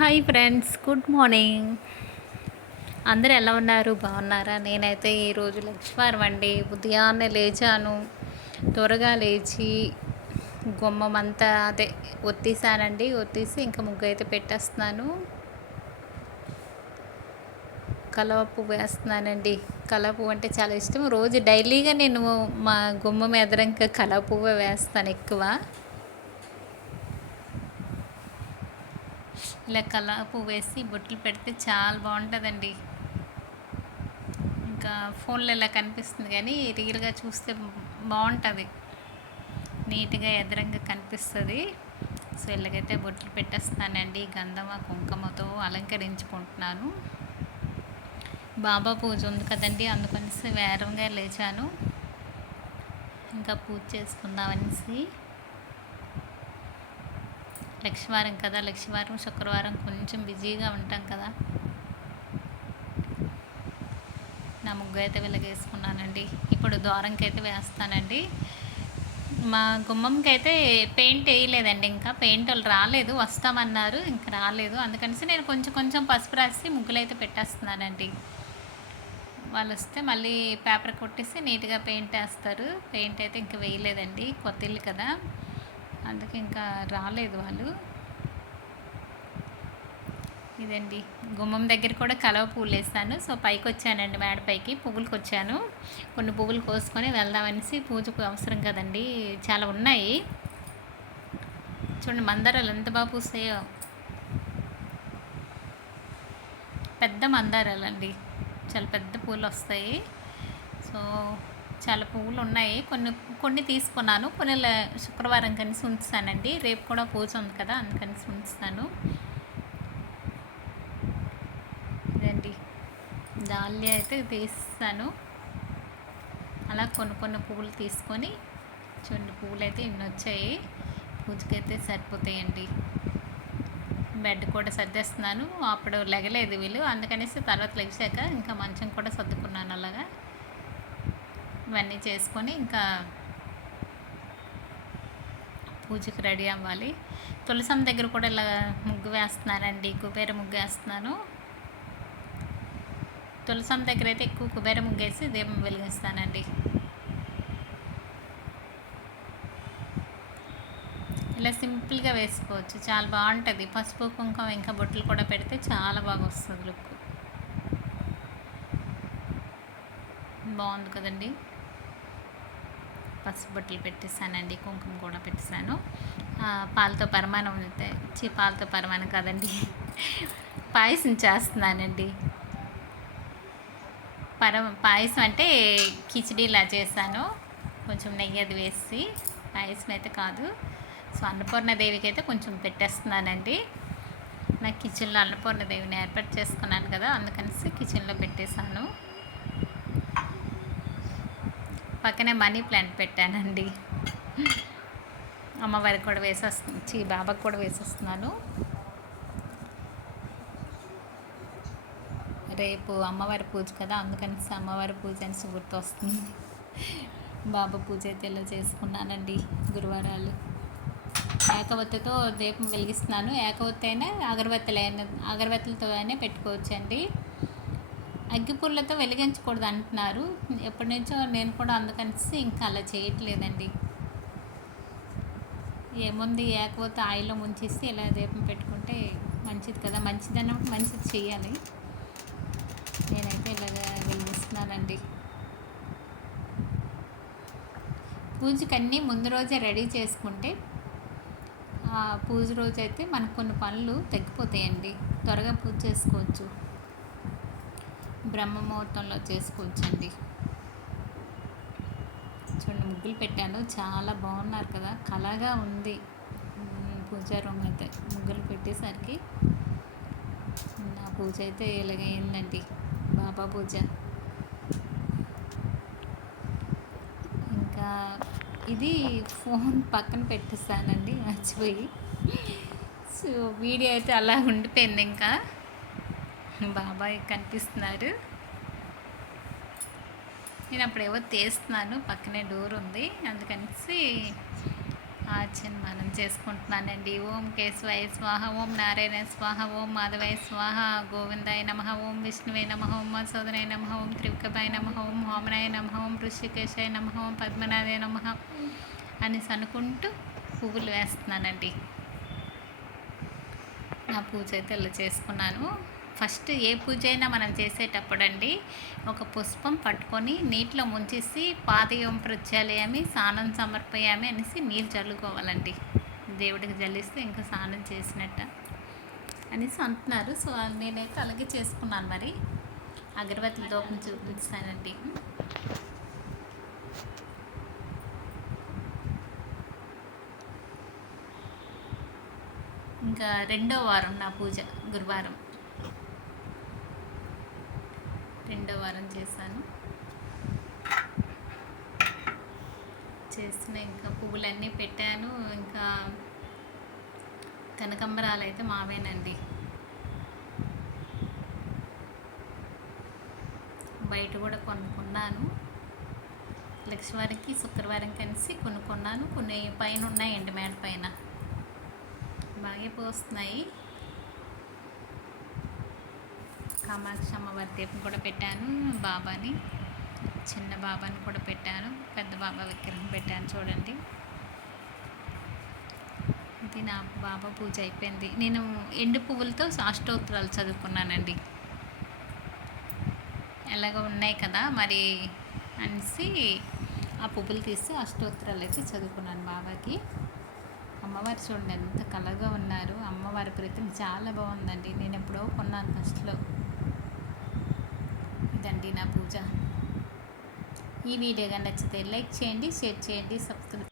Hi friends good morning. అందరూ ఎలా ఉన్నారు? బాగున్నారా? నేనైతే ఈరోజు లక్ష్మీవారం అండి. ఉదయాన్నే లేచాను. త్వరగా లేచి గుమ్మం అంతా అదే ఒత్తిసానండి. ఒత్తిసి ఇంకా ముగ్గు అయితే పెట్టేస్తున్నాను. కలవ పువ్వు వేస్తున్నానండి. కలవ పువ్వు అంటే చాలా ఇష్టం. రోజు డైలీగా నేను మా గుమ్మం ఎదరంక కలవ పువ్వు వేస్తాను ఎక్కువ. ఇలా కలవ పువ్వు వేసి బొట్లు పెడితే చాలా బాగుంటుందండి. ఇంకా ఫోన్లో ఇలా కనిపిస్తుంది కానీ రియల్గా చూస్తే బాగుంటుంది. నీట్గా ఎదరంగా కనిపిస్తుంది. సో ఇలాగైతే బొట్లు పెట్టేస్తానండి. గంధమ కుంకుమతో అలంకరించుకుంటున్నాను. బాబా పూజ ఉంది కదండి అందుకనేసి వేరంగా లేచాను. ఇంకా పూజ చేసుకుందామనేసి లక్ష్మీవారం కదా లక్ష్మీవారం శుక్రవారం కొంచెం బిజీగా ఉంటాం కదా. నా ముగ్గు అయితే వెలగేసుకున్నానండి. ఇప్పుడు దూరంకి అయితే వేస్తానండి. మా గుమ్మంకి అయితే పెయింట్ వేయలేదండి ఇంకా. పెయింట్ వాళ్ళు రాలేదు వస్తామన్నారు ఇంకా రాలేదు. అందుకనేసి నేను కొంచెం కొంచెం పసుపు రాసి ముగ్గులు అయితే పెట్టేస్తున్నానండి. వాళ్ళు వస్తే మళ్ళీ పేపర్ కొట్టేసి నీట్గా పెయింట్ వేస్తారు. పెయింట్ అయితే ఇంకా వేయలేదండి. కొత్త ఇల్లు కదా. అందుకే ఇంకా రాలేదు వాళ్ళు. ఇదండి గుమ్మం దగ్గర కూడా కలవ పువ్వులు వేస్తాను. సో పైకి వచ్చానండి మేడపైకి పువ్వులకు వచ్చాను కొన్ని పువ్వులు కోసుకొని వెళ్దామనేసి పూజకు అవసరం కదండి. చాలా ఉన్నాయి. చూడండి మందారాలు ఎంత బాగా పూసాయో పెద్ద మందారాలు అండి చాలా పెద్ద పూలు వస్తాయి. సో చాలా పువ్వులు ఉన్నాయి కొన్ని కొన్ని తీసుకున్నాను. కొన్ని శుక్రవారం కనిసి ఉంచుతానండి. రేపు కూడా పూజ ఉంది కదా అందుకని ఉంచుతాను. ఇదండి. దాల్య అయితే తీస్తాను. అలా కొన్ని కొన్ని పువ్వులు తీసుకొని చూడండి పువ్వులు అయితే ఇన్ని వచ్చాయి. పూజకైతే సరిపోతాయండి. బెడ్ కూడా సర్దేస్తున్నాను. అప్పుడు లెగలేదు వీళ్ళు. అందుకనేసి తర్వాత లెగిసాక ఇంకా మంచం కూడా సర్దుకున్నాను అలాగా. ఇవన్నీ చేసుకొని ఇంకా పూజకి రెడీ అవ్వాలి. తులసం దగ్గర కూడా ఇలా ముగ్గు వేస్తున్నానండి కుబేర ముగ్గు వేస్తున్నాను. తులసం దగ్గర అయితే ఎక్కువ కుబేర ముగ్గు వేసి దీపం వెలిగిస్తానండి. ఇలా సింపుల్గా వేసుకోవచ్చు చాలా బాగుంటుంది. పసుపు కుంకుమ ఇంకా బొట్లు కూడా పెడితే చాలా బాగా వస్తుంది లుక్. బాగుంది కదండి. పసుపు బొట్టలు పెట్టేసానండి కుంకుమ కూడా పెట్టేశాను. పాలతో పరమాణం అయితే చీ పాలతో పరమాణం కాదండి. పాయసం చేస్తున్నానండి. పర పాయసం అంటే కిచిడీలా చేశాను. కొంచెం నెయ్యి అది వేసి పాయసం అయితే కాదు. సో అన్నపూర్ణదేవికి అయితే కొంచెం పెట్టేస్తున్నానండి. నాకు కిచెన్లో అన్నపూర్ణదేవిని ఏర్పాటు చేసుకున్నాను కదా అందుకనేసి కిచెన్లో పెట్టేశాను. పక్కనే మనీ ప్లాంట్ పెట్టానండి. అమ్మవారికి కూడా వేసేస్తున్నాను చీ బాబాకి కూడా వేసేస్తున్నాను. రేపు అమ్మవారి పూజ కదా అందుకని అమ్మవారి పూజ అని గుర్తు వస్తుంది బాబా పూజ అయితే ఇలా చేసుకున్నానండి గురువారాలు. ఏకవత్తితో దీపం వెలిగిస్తున్నాను. ఏకవత్తి అయినా అగరబత్తులు అయినా అగరబత్తులతో అయినా పెట్టుకోవచ్చండి. అగ్గిపుల్లతో వెలిగించకూడదు అంటున్నారు. ఎప్పటి నుంచో నేను కూడా అందుకనిసి ఇంకా అలా చేయట్లేదండి. ఏముంది ఏకపోతే ఆయిల్లో ముంచేసి ఇలా దీపం పెట్టుకుంటే మంచిది కదా. మంచిదన్న మంచిది చేయాలి నేనైతే ఇలాగ వెలిగిస్తున్నానండి. పూజకన్నీ ముందు రోజే రెడీ చేసుకుంటే పూజ రోజు అయితే మనకు కొన్ని పనులు తగ్గిపోతాయండి. త్వరగా పూజ చేసుకోవచ్చు. బ్రహ్మ ముహూర్తంలో చేసుకోవచ్చండి చూడండి ముగ్గులు పెట్టాను. చాలా బాగున్నారు కదా. కళగా ఉంది. పూజా రూమ్ అయితే. ముగ్గులు పెట్టేసరికి నా పూజ అయితే ఇలాగైందండి బాబా పూజ. ఇంకా ఇది ఫోన్ పక్కన పెట్టేస్తానండి మర్చిపోయి. సో వీడియో అయితే అలా ఉండిపోయింది ఇంకా. బాబాయ్ కనిపిస్తున్నారు. నేను అప్పుడేవో తీస్తున్నాను పక్కనే డోర్ ఉంది. అందుకనేసి మనం చేసుకుంటున్నానండి. ఓం కేశవాయ స్వాహ ఓం నారాయణ స్వాహ ఓం మాధవాయ స్వాహ గోవిందాయ నమ ఓం విష్ణువే నమ ఓం మసోదనాయ నమ ఓం త్రివికపాయ నమ ఓం హోమనాయ నమ ఓం ఋషికేశాయ నమ ఓం పద్మనాథాయ నమ అనేసి అనుకుంటూ పువ్వులు వేస్తున్నానండి. నా పూజ అయితే ఇలా చేసుకున్నాను. ఫస్ట్ ఏ పూజ అయినా మనం చేసేటప్పుడు అండి ఒక పుష్పం పట్టుకొని నీటిలో ముంచేసి పాదయం ప్రత్యాలయామి స్నానం సమర్పయామి అనేసి నీళ్ళు చల్లుకోవాలండి దేవుడికి జల్లిస్తే ఇంకా స్నానం చేసినట్ట అనేసి అంటున్నారు. సో నేనైతే అలాగే చేసుకున్నాను మరి. అగరబత్తుల దూపం చూపిస్తానండి. ఇంకా రెండో వారం నా పూజ గురువారం. రెండో వారం చేశాను. చేసిన ఇంకా పువ్వులన్నీ పెట్టాను. ఇంకా కనకంబరాలు అయితే మావేనండి. బయట కూడా కొనుక్కున్నాను. లక్ష్మీవారికి శుక్రవారం కలిసి కొనుక్కున్నాను. కొన్ని పైన ఉన్నాయండి మేడ పైన. బాగా పోస్తున్నాయి. కామాక్షి అమ్మవారి దీపం కూడా పెట్టాను బాబాని చిన్న బాబాని కూడా పెట్టాను పెద్ద బాబా విగ్రహం పెట్టాను చూడండి. ఇది నా బాబా పూజ అయిపోయింది. నేను ఎండు పువ్వులతో అష్టోత్తరాలు చదువుకున్నానండి. ఎలాగ ఉన్నాయి కదా మరి అనేసి ఆ పువ్వులు తీసి అష్టోత్తరాలు అయితే చదువుకున్నాను బాబాకి. అమ్మవారు చూడండి ఎంత కలగా ఉన్నారు. అమ్మవారి ప్రతిమ చాలా బాగుందండి. నేను ఎప్పుడో కొన్నాను ఫస్ట్లో. ఇదండి నా పూజ. ఈ వీడియో కానీ నచ్చితే లైక్ చేయండి షేర్ చేయండి సబ్స్క్రైబ్